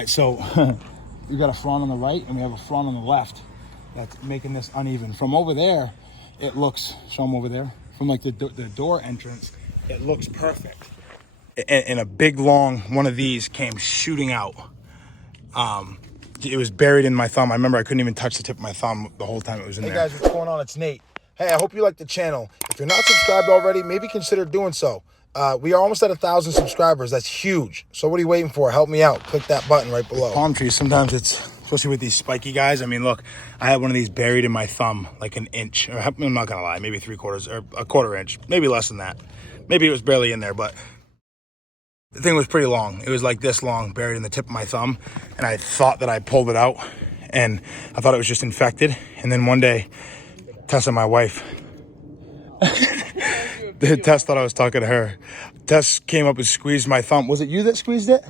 right, so we got a frond on the right and we have a frond on the left that's making this uneven. From over there, it looks, show them over there, from like the door entrance, it looks perfect. And a big long one of these came shooting out. It was buried in my thumb. I remember I couldn't even touch the tip of my thumb the whole time it was in there. Hey guys, what's going on? It's Nate. Hey, I hope you like the channel. If you're not subscribed already, maybe consider doing so. We are almost at 1,000 subscribers. That's huge. So what are you waiting for? Help me out. Click that button right below. Palm trees, sometimes it's, especially with these spiky guys. I mean, look, I had one of these buried in my thumb, like an inch. I'm not gonna lie, maybe 3/4 or a 1/4 inch, maybe less than that. Maybe it was barely in there, but the thing was pretty long. It was like this long, buried in the tip of my thumb. And I thought that I pulled it out and I thought it was just infected. And then one day, Tessa, my wife, Tess thought I was talking to her. Tess came up and squeezed my thumb. Was it you that squeezed it?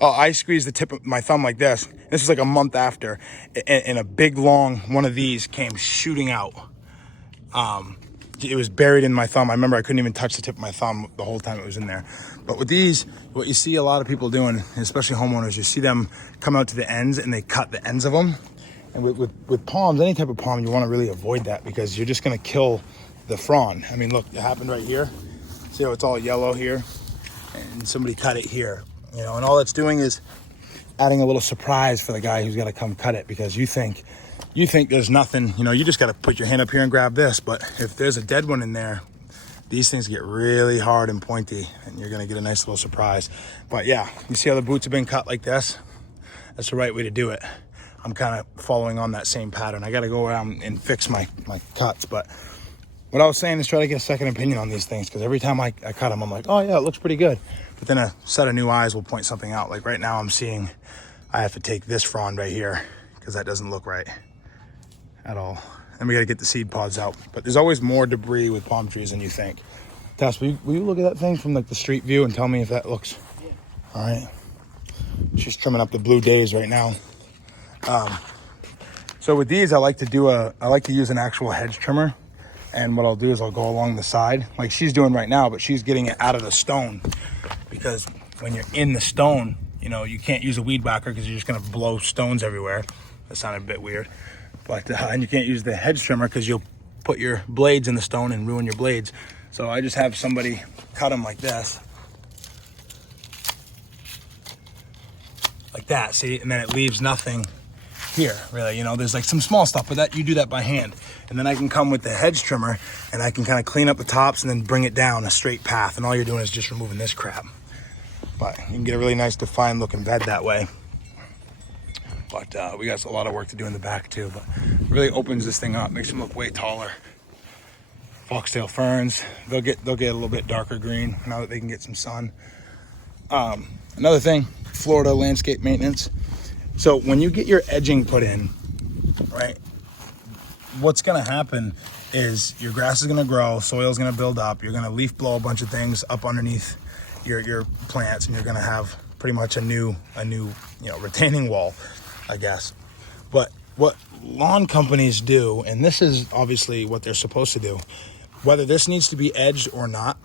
Oh, I squeezed the tip of my thumb like this. This was like a month after. And a big long one of these came shooting out. It was buried in my thumb. I remember I couldn't even touch the tip of my thumb the whole time it was in there. But with these, what you see a lot of people doing, especially homeowners, you see them come out to the ends and they cut the ends of them. And with palms, any type of palm, you want to really avoid that because you're just going to kill the frond. I mean, look, it happened right here. See how it's all yellow here? And somebody cut it here, you know, and all that's doing is adding a little surprise for the guy who's got to come cut it because you think there's nothing, you know, you just got to put your hand up here and grab this. But if there's a dead one in there, these things get really hard and pointy and you're going to get a nice little surprise. But yeah, you see how the boots have been cut like this? That's the right way to do it. I'm kind of following on that same pattern. I got to go around and fix my cuts. But what I was saying is try to get a second opinion on these things because every time I cut them, I'm like, oh yeah, it looks pretty good. But then a set of new eyes will point something out. Like right now I'm seeing I have to take this frond right here because that doesn't look right at all. And we got to get the seed pods out. But there's always more debris with palm trees than you think. Tess, will you look at that thing from like the street view and tell me if that looks all right? She's trimming up the blue daze right now. So with these, I like to use an actual hedge trimmer. And what I'll do is I'll go along the side like she's doing right now, but she's getting it out of the stone because when you're in the stone, you know, you can't use a weed whacker because you're just going to blow stones everywhere. That sounded a bit weird. But, and you can't use the hedge trimmer because you'll put your blades in the stone and ruin your blades. So I just have somebody cut them like this. Like that, see? And then it leaves nothing here, really. You know, there's like some small stuff, but that you do that by hand. And then I can come with the hedge trimmer and I can kind of clean up the tops and then bring it down a straight path. And all you're doing is just removing this crap. But you can get a really nice defined looking bed that way. But we got a lot of work to do in the back too, but it really opens this thing up, makes them look way taller. Foxtail ferns, they'll get a little bit darker green now that they can get some sun. Another thing, Florida landscape maintenance. So when you get your edging put in, right, what's gonna happen is your grass is gonna grow, soil's gonna build up, you're gonna leaf blow a bunch of things up underneath your plants, and you're gonna have pretty much a new retaining wall, I guess. But what lawn companies do, and this is obviously what they're supposed to do, whether this needs to be edged or not,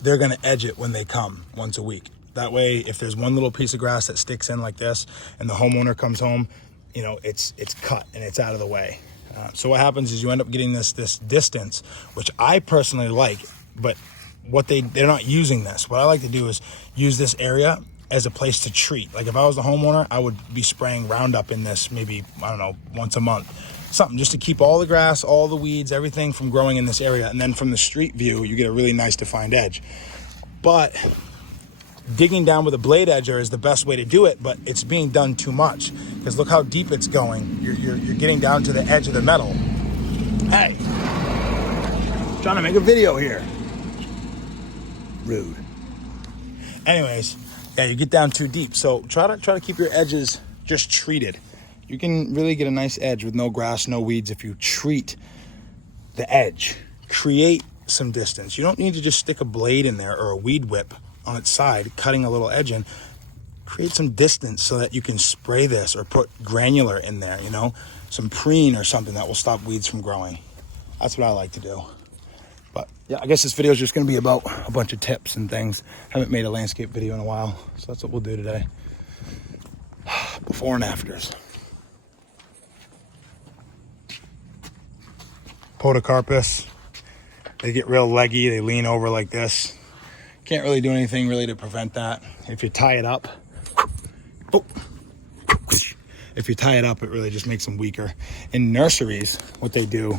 they're gonna edge it when they come once a week. That way, if there's one little piece of grass that sticks in like this and the homeowner comes home, you know, it's cut and it's out of the way. So what happens is you end up getting this distance, which I personally like, but they're not using this. What I like to do is use this area as a place to treat. Like if I was the homeowner, I would be spraying Roundup in this maybe, I don't know, once a month. Something just to keep all the grass, all the weeds, everything from growing in this area. And then from the street view, you get a really nice defined edge. But digging down with a blade edger is the best way to do it, but it's being done too much because look how deep it's going. You're getting down to the edge of the metal. Hey, trying to make a video here. Rude. Anyways, yeah, you get down too deep. So try to keep your edges just treated. You can really get a nice edge with no grass, no weeds if you treat the edge. Create some distance. You don't need to just stick a blade in there or a weed whip on its side, cutting a little edge in. Create some distance so that you can spray this or put granular in there, you know, some preen or something that will stop weeds from growing. That's what I like to do. But yeah, I guess this video is just going to be about a bunch of tips and things. Haven't made a landscape video in a while, so that's what we'll do today. Before and afters. Podocarpus. They get real leggy. They lean over like this. Can't really do anything really to prevent that. If you tie it up, if you tie it up, it really just makes them weaker. In nurseries, what they do,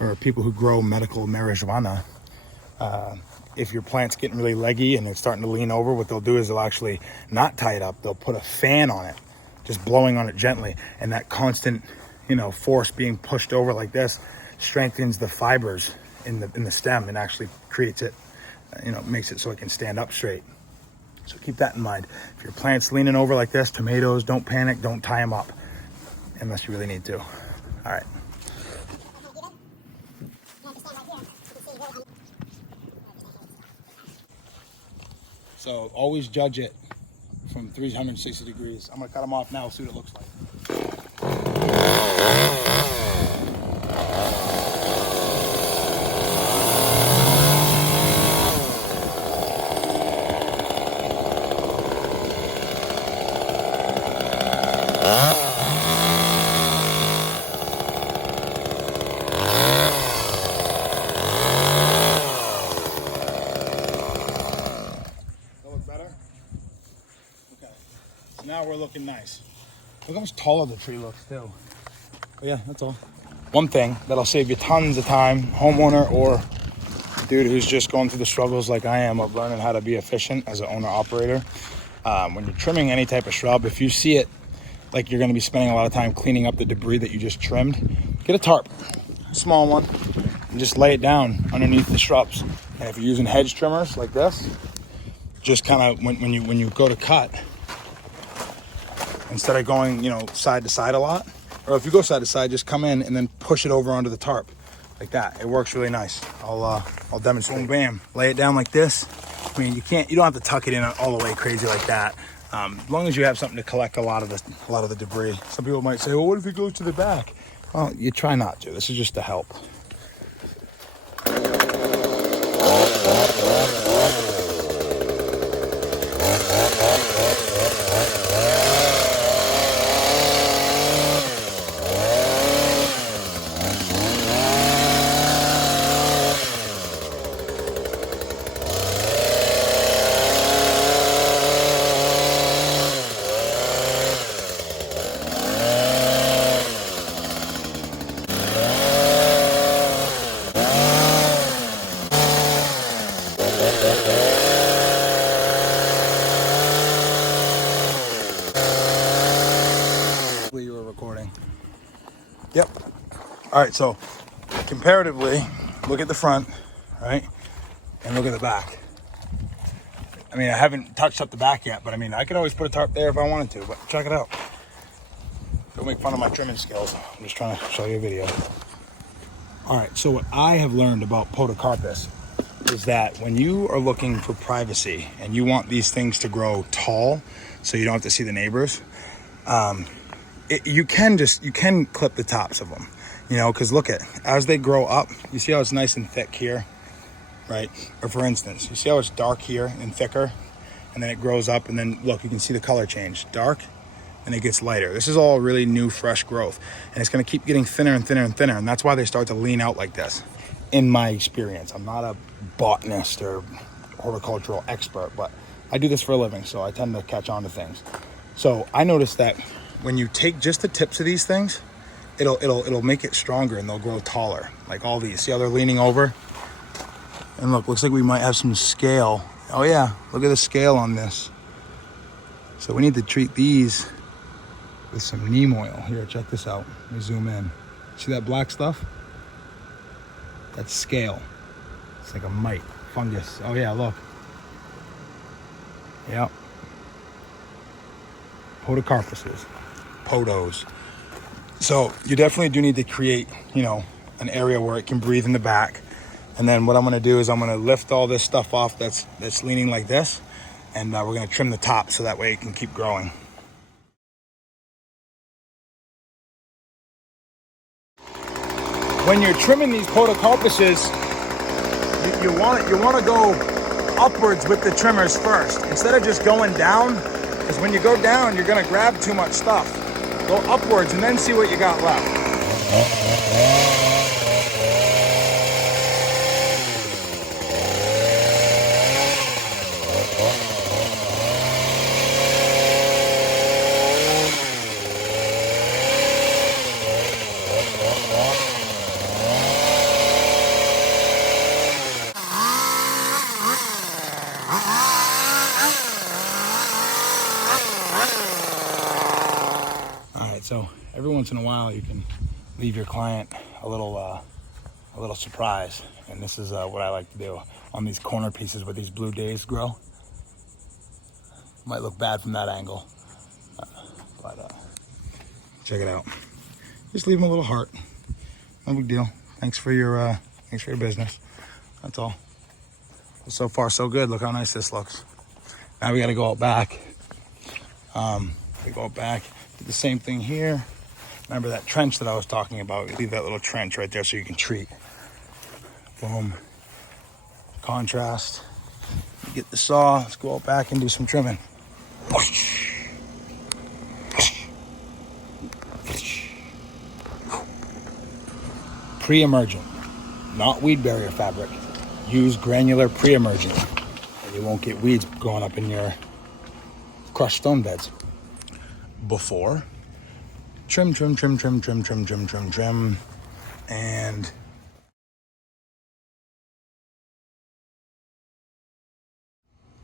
or people who grow medical marijuana, if your plant's getting really leggy and it's starting to lean over, what they'll do is they'll actually not tie it up. They'll put a fan on it, just blowing on it gently. And that constant, force being pushed over like this strengthens the fibers in the stem and actually creates it, makes it so it can stand up straight. So keep that in mind. If your plant's leaning over like this, tomatoes, don't panic, don't tie them up unless you really need to. All right. So always judge it from 360 degrees. I'm gonna cut them off now, see what it looks like. Now we're looking nice. Look how much taller the tree looks too. But yeah, that's all. One thing that'll save you tons of time, homeowner or dude who's just going through the struggles like I am of learning how to be efficient as an owner-operator. When you're trimming any type of shrub, if you see it like you're gonna be spending a lot of time cleaning up the debris that you just trimmed, get a tarp, a small one, and just lay it down underneath the shrubs. And if you're using hedge trimmers like this, just kind of when you go to cut, instead of going, side to side a lot, or if you go side to side, just come in and then push it over onto the tarp like that. It works really nice. I'll demonstrate. Boom, bam, lay it down like this. I mean, you don't have to tuck it in all the way crazy like that. As long as you have something to collect a lot of the debris. Some people might say, well, what if it goes to the back? Well, you try not to. This is just to help. You were recording. Yep. All right, so comparatively, look at the front, right? And look at the back. I mean, I haven't touched up the back yet, but I mean, I could always put a tarp there if I wanted to, but check it out. Don't make fun of my trimming skills. I'm just trying to show you a video. All right, so what I have learned about Podocarpus is that when you are looking for privacy and you want these things to grow tall so you don't have to see the neighbors, you can clip the tops of them, because look as they grow up, you see how it's nice and thick here, right? Or for instance, you see how it's dark here and thicker, and then it grows up, and then look, you can see the color change, dark, and it gets lighter. This is all really new, fresh growth, and it's gonna keep getting thinner and thinner and thinner, and that's why they start to lean out like this, in my experience. I'm not a botanist or horticultural expert, but I do this for a living, so I tend to catch on to things. So I noticed that when you take just the tips of these things, it'll make it stronger and they'll grow taller. Like all these. See how they're leaning over? And look, looks like we might have some scale. Oh yeah, look at the scale on this. So we need to treat these with some neem oil. Here, check this out. Let me zoom in. See that black stuff? That's scale. It's like a mite, fungus. Oh yeah, look. Yep. Podocarpuses. Podos. So you definitely do need to create, an area where it can breathe in the back. And then what I'm gonna do is I'm gonna lift all this stuff off that's leaning like this, and we're gonna trim the top so that way it can keep growing. When you're trimming these Podocarpuses, you want to go upwards with the trimmers first. Instead of just going down, Because when you go down, you're gonna grab too much stuff. Go upwards and then see what you got left. So every once in a while you can leave your client a little surprise, and this is what I like to do on these corner pieces where these blue daze grow. Might look bad from that angle, but check it out. Just leave them a little heart. No big deal. Thanks for your business. That's all. Well, so far so good. Look how nice this looks. Now we got to go out back. Do the same thing here. Remember that trench that I was talking about? You leave that little trench right there so you can treat. Boom. Contrast. Get the saw. Let's go out back and do some trimming. Pre-emergent, not weed barrier fabric. Use granular pre-emergent, and you won't get weeds growing up in your crushed stone beds. Before, trim, and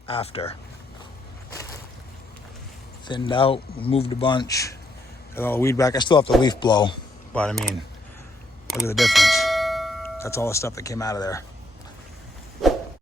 after. Thinned out, moved a bunch, got all the weed back. I still have to leaf blow, but I mean, look at the difference. That's all the stuff that came out of there.